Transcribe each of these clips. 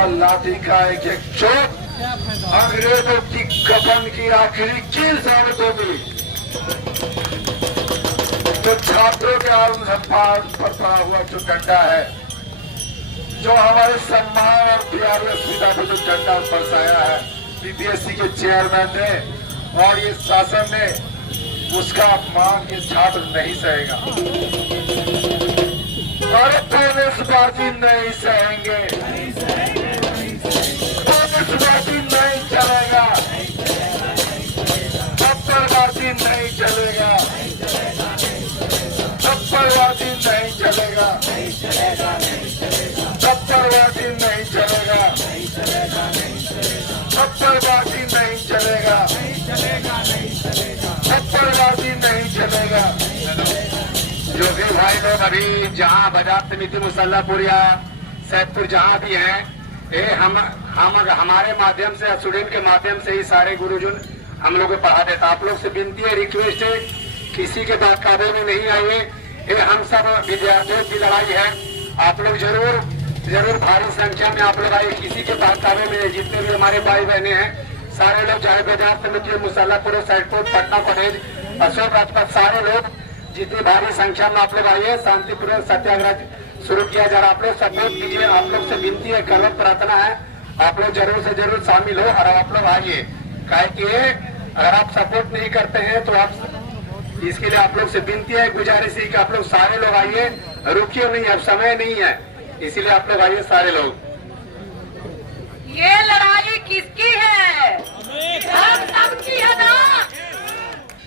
का लाठी का एक एक चोट अंग्रेजों की कफन की आखिरी कील साबित होगी। जो छात्रों के आत्मसम्मान पर पड़ा हुआ जो डंडा है, जो हमारे सम्मान और प्यार अस्मिता पर जो डंडा बरसाया है बीपीएससी के चेयरमैन ने और ये शासन ने, उसका अपमान ये छात्र नहीं सहेगा और पुलिसबाजी नहीं सहेंगे। पुलिसबाजी नहीं चलेगा, थप्पड़बाजी नहीं चलेगा, थप्पड़बाजी नहीं चलेगा, थप्पड़बाजी नहीं चलेगा, थप्पड़बाजी नहीं चलेगा, थप्पड़बाजी नहीं चलेगा। जो भी भाई लोग अभी जहां बाजार समिति मुसल्लापुर या सैदपुर जहां भी हैं, ये हम हमारे माध्यम से, स्टूडेंट के माध्यम से ही सारे गुरुजन हम लोग को पढ़ा देता। आप लोग से विनती है, रिक्वेस्ट है, किसी के बहकावे में नहीं आइए। ये हम सब विद्यार्थियों की लड़ाई है। आप लोग जरूर भारी संख्या में आप लोग आइए। किसी के बहकावे में जितने भी हमारे भाई बहने हैं सारे लोग, चाहे बाजार समिति मुसल्लापुर, सैदपुर, पटना कॉलेज, अशोक राजपथ, सारे लोग जितनी भारी संख्या में आप लोग आइए। शांतिपूर्वक सत्याग्रह शुरू किया जा रहा, आप लोग सपोर्ट कीजिए। आप लोग से विनती है, कलम प्रार्थना है, आप लोग जरूर से जरूर शामिल हो और आप लोग आइए। काहे कि अगर आप सपोर्ट नहीं करते हैं तो आप, इसके लिए आप लोग से विनती है, गुजारिश है कि आप लोग सारे लोग आइए, रुकिए नहीं, अब समय नहीं है, इसीलिए आप लोग आइए सारे लोग। ये लड़ाई किसकी है? हम सबकी है ना,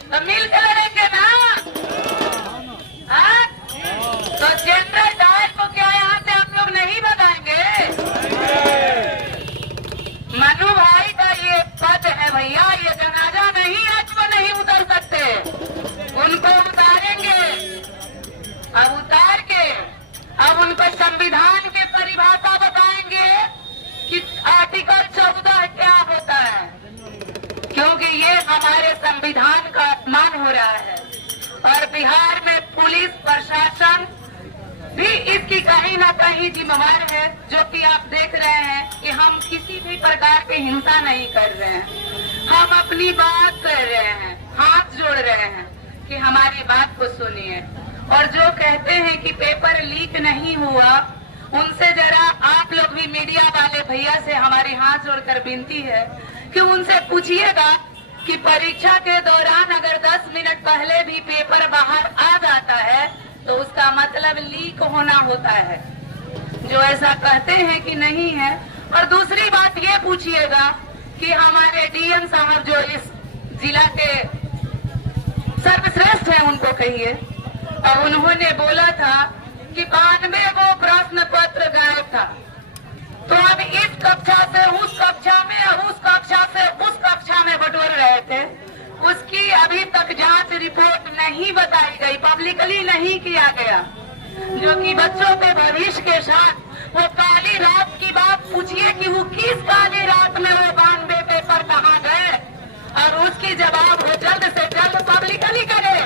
तो मिलकर लड़ेंगे ना। तो जनरल डायर को क्या यहाँ से आप लोग नहीं बताएंगे? मनु भाई का ये पद है भैया, ये जनाजा नहीं, आज वो नहीं उतर सकते, उनको उतारेंगे। अब उतार के अब उनको संविधान के परिभाषा बताएंगे कि आर्टिकल 14 क्या होता है, क्योंकि ये हमारे संविधान का अपमान हो रहा है। और बिहार में पुलिस प्रशासन भी इसकी कहीं ना कहीं जिम्मेवार है, जो कि आप देख रहे हैं कि हम किसी भी प्रकार की हिंसा नहीं कर रहे हैं, हम अपनी बात कर रहे हैं, हाथ जोड़ रहे हैं कि हमारी बात को सुनिए। और जो कहते हैं कि पेपर लीक नहीं हुआ, उनसे जरा आप लोग भी मीडिया वाले भैया से हमारी हाथ जोड़कर विनती है कि उनसे पूछिएगा कि परीक्षा के दौरान अगर 10 मिनट पहले भी पेपर बाहर आ जाता है तो उसका मतलब लीक होना होता है। जो ऐसा कहते हैं कि नहीं है। और दूसरी बात ये पूछिएगा कि हमारे डीएम साहब जो इस जिला के सर्वश्रेष्ठ हैं, उनको कहिए। और उन्होंने बोला था कि 92 वो प्रश्न पत्र गायब था, तो अब इस कक्षा से उस कक्षा में, उस कक्षा से उस कक्षा में बटोर रहे थे, उसकी अभी तक जांच रिपोर्ट नहीं बताई गई, पब्लिकली नहीं किया गया, जो कि बच्चों के भविष्य के साथ वो काली रात की बात पूछिए कि वो किस काली रात में वो 92 पेपर कहाँ गए, और उसकी जवाब वो जल्द से जल्द पब्लिकली करे,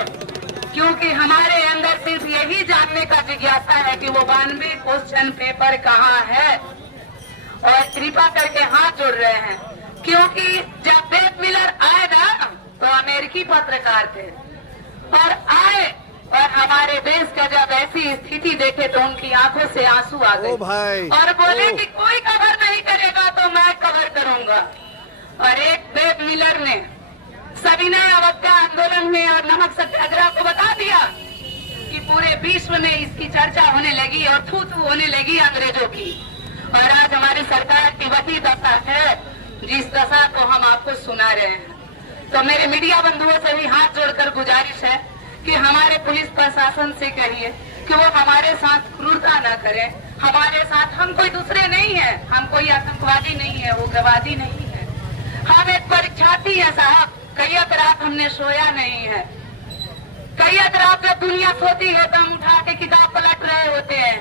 क्योंकि हमारे अंदर सिर्फ यही जानने का जिज्ञासा है कि वो 92 क्वेश्चन पेपर कहाँ है। और कृपा करके हाथ जोड़ रहे हैं, क्योंकि जब बेब मिलर आए ना तो अमेरिकी पत्रकार थे, और आए और हमारे देश का जब ऐसी स्थिति देखे तो उनकी आंखों से आंसू आ गए और बोले कि कोई कवर नहीं करेगा तो मैं कवर करूंगा। और एक बेब मिलर ने सविनय अवज्ञा आंदोलन में और नमक सत्याग्रह को बता दिया कि पूरे विश्व में इसकी चर्चा होने लगी और थू थू होने लगी अंग्रेजों की। और आज हमारी सरकार की वही दशा है जिस दशा को हम आपको सुना रहे हैं। तो मेरे मीडिया बंधुओं से भी हाथ जोड़कर गुजारिश है कि हमारे पुलिस प्रशासन से कहिए कि वो हमारे साथ क्रूरता न करें। हमारे साथ हम कोई दूसरे नहीं है, हम कोई आतंकवादी नहीं है, उग्रवादी नहीं है, हम एक परीक्षार्थी है साहब। कई रात हमने सोया नहीं है, कई रात जब दुनिया सोती है तो हम उठा के किताब पलट रहे होते हैं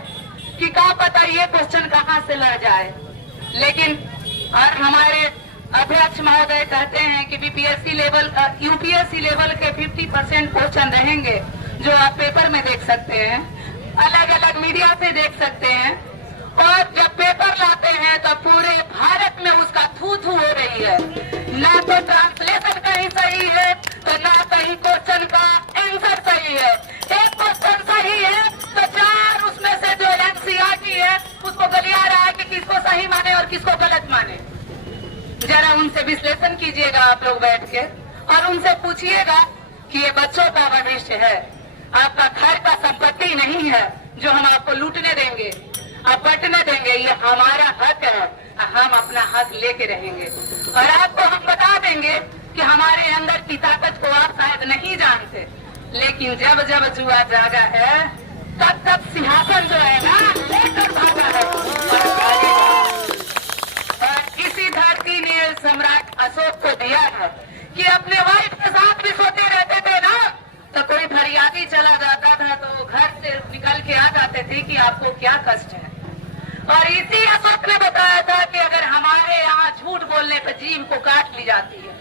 कि क्या पता ये क्वेश्चन कहाँ से लड़ जाए। लेकिन और हमारे अध्यक्ष महोदय कहते हैं कि बीपीएससी लेवल, यूपीएससी लेवल के 50% क्वेश्चन रहेंगे, जो आप पेपर में देख सकते हैं, अलग अलग मीडिया से देख सकते हैं। और जब पेपर लाते हैं तो पूरे थू हो रही है। ना तो ट्रांसलेशन कहीं सही है तो ना कहीं क्वेश्चन का आंसर सही है। एक क्वेश्चन सही है तो 4 उसमें से जो एनसीईआरटी है उसको गलिया रहा है कि किसको सही माने और किसको गलत माने। जरा उनसे विश्लेषण कीजिएगा आप लोग बैठ के और उनसे पूछिएगा कि ये बच्चों का भविष्य है, आपका घर का संपत्ति नहीं है जो हम आपको लूटने देंगे, आप बंटने देंगे। ये हमारा हक है, हम अपना हक लेके रहेंगे। और आपको हम बता देंगे कि हमारे अंदर की ताकत को आप शायद नहीं जानते, लेकिन जब जब जुआ जागा है तब तब सिंहासन जो है ना लेकर भागा है। और इसी धरती ने सम्राट अशोक को दिया है कि अपने वाइफ के साथ भी सोते रहते थे ना, तो कोई फरियादी चला जाता था तो घर से निकल के आ जाते थे कि आपको क्या कष्ट है। और इसी अशोक ने बताया था कि अगर हमारे यहाँ झूठ बोलने पर जीभ को काट ली जाती है,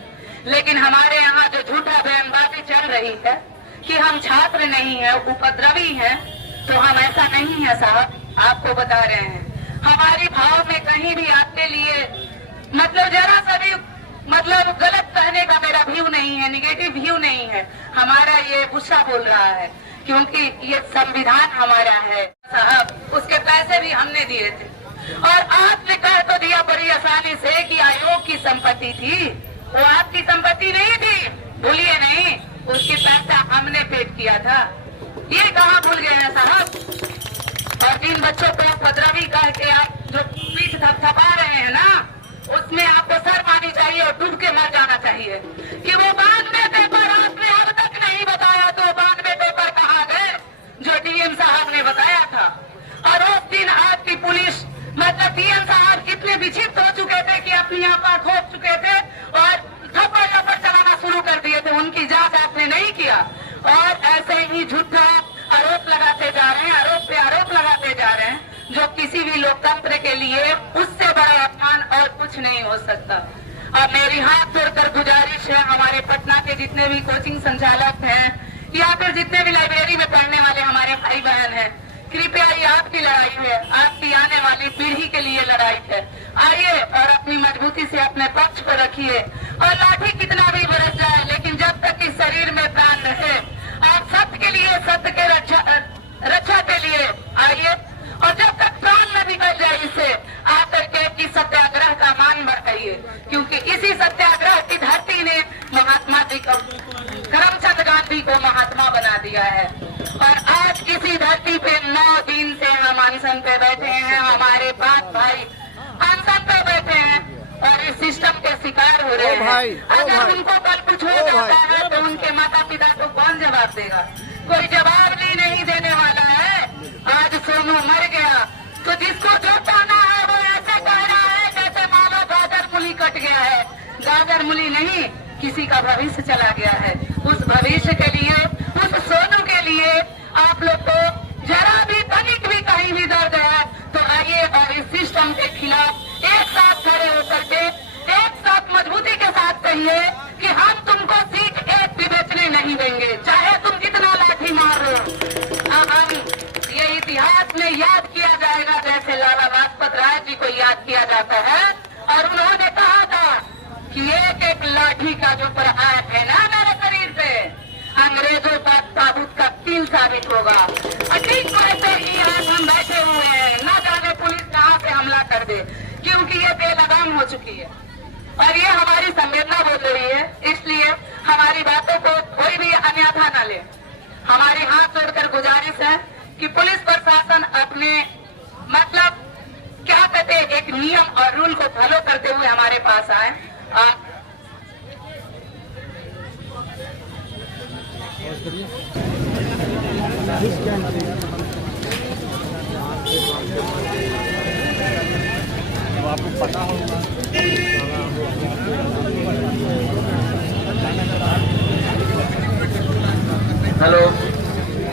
लेकिन हमारे यहाँ जो झूठा बयानबाजी चल रही है कि हम छात्र नहीं है, उपद्रवी हैं, तो हम ऐसा नहीं है साहब, आपको बता रहे हैं। हमारी भाव में कहीं भी आपके लिए मतलब जरा सा भी मतलब गलत कहने का मेरा व्यू नहीं है, निगेटिव व्यू नहीं है। हमारा ये गुस्सा बोल रहा है क्योंकि ये संविधान हमारा है साहब, उसके पैसे भी हमने दिए थे। और आपने कह तो दिया बड़ी आसानी से कि आयोग की संपत्ति थी, वो आपकी संपत्ति नहीं थी, भूलिए नहीं, उसकी पैसा हमने पेड किया था। ये कहाँ भूल गए हैं साहब। और 3 बच्चों को उपद्रवी कह के आप जो पीठ थपथपा रहे हैं ना, उसमें आपको सर मानी चाहिए और डूब के मर जाना चाहिए कि वो 92 पेपर आपने अब तक नहीं बताया, तो 92 पेपर कहाँ गए जो डीएम साहब ने बताया था। और उस दिन आपकी पुलिस मतलब डीएम साहब इतने विक्षिप्त हो चुके थे कि अपनी आंखें खोप चुके थे और थप्पड़ थप्पड़ चलाना शुरू कर दिए थे। उनकी जांच आपने नहीं किया और ऐसे ही झूठा आरोप लगाते जा रहे हैं, आरोप पे आरोप लगाते जा रहे हैं, जो किसी भी लोकतंत्र के लिए उससे बड़ा अपमान और कुछ नहीं हो सकता। और मेरी हाथ जोड़कर गुजारिश है हमारे पटना के जितने भी कोचिंग संचालक हैं या फिर जितने भी लाइब्रेरी में पढ़ने वाले हमारे भाई बहन हैं, कृपया ये आपकी लड़ाई है, आपकी आने वाली पीढ़ी के लिए लड़ाई है। आइए और अपनी मजबूती से अपने पक्ष पर रखिए और लाठी कितना भी बरस जाए, लेकिन जब तक इस शरीर में प्राण रहे आप सत्य के लिए, सत्य के रक्षा के लिए आइए। और जब तक प्राण न निकल जाए इससे आकर के इस सत्याग्रह का मान बढ़ाइए, क्योंकि इसी सत्याग्रह की धरती ने महात्मा जी को, करमचंद गांधी को महात्मा बना दिया है। और आज इसी धरती पे 9 दिन से हम अनशन पे बैठे हैं, हमारे 5 भाई अनशन पे बैठे हैं और इस सिस्टम के शिकार हो रहे हैं। अगर उनको कल कुछ हो जाता है तो उनके माता पिता को कौन जवाब देगा? कोई जवाब भी नहीं देने वाला है। आज सोनू मर गया तो जिसको जो पाना है वो ऐसे कह रहा है जैसे मानो गाजर मूली कट गया है। गाजर मूली नहीं, किसी का भविष्य चला गया है। उस भविष्य के लिए, उस सोनू के लिए आप लोग को जरा भी तनिक भी कहीं भी दर्द है तो आइए और इस सिस्टम के खिलाफ एक साथ खड़े होकर के एक साथ मजबूती के साथ कहिए कि हम तुमको सीट एक भी बेचने नहीं देंगे, चाहे तुम जितना लाठी मारो। अब हम ये इतिहास में याद किया जाएगा जैसे लाला लाजपत राय जी को याद किया जाता है। और उन्होंने कहा था कि एक एक लाठी का जो प्रहार है ना मेरे शरीर पे, अंग्रेजों का ताबूत का कील साबित होगा। ठीक वैसे ही आज हम बैठे हुए हैं, न जाने पुलिस कहाँ से हमला कर दे, क्योंकि ये बेलगाम हो चुकी है और ये हमारी संवेदना बोल रही है। इसलिए हमारी बातों को कोई भी अन्यथा न ले। हमारी हाथ जोड़कर गुजारिश है कि पुलिस प्रशासन अपने मतलब क्या कहते हैं एक नियम और रूल को फॉलो करते हुए हमारे पास आए। आपको पता होगा। हेलो,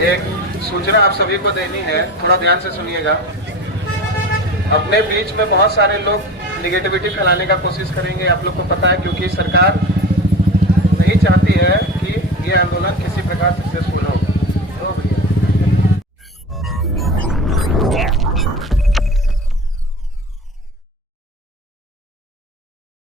एक सूचना आप सभी को देनी है, थोड़ा ध्यान से सुनिएगा। अपने बीच में बहुत सारे लोग निगेटिविटी फैलाने का कोशिश करेंगे, आप लोग को पता है, क्योंकि सरकार नहीं चाहती है कि ये आंदोलन किसी प्रकार सक्सेसफुल हो।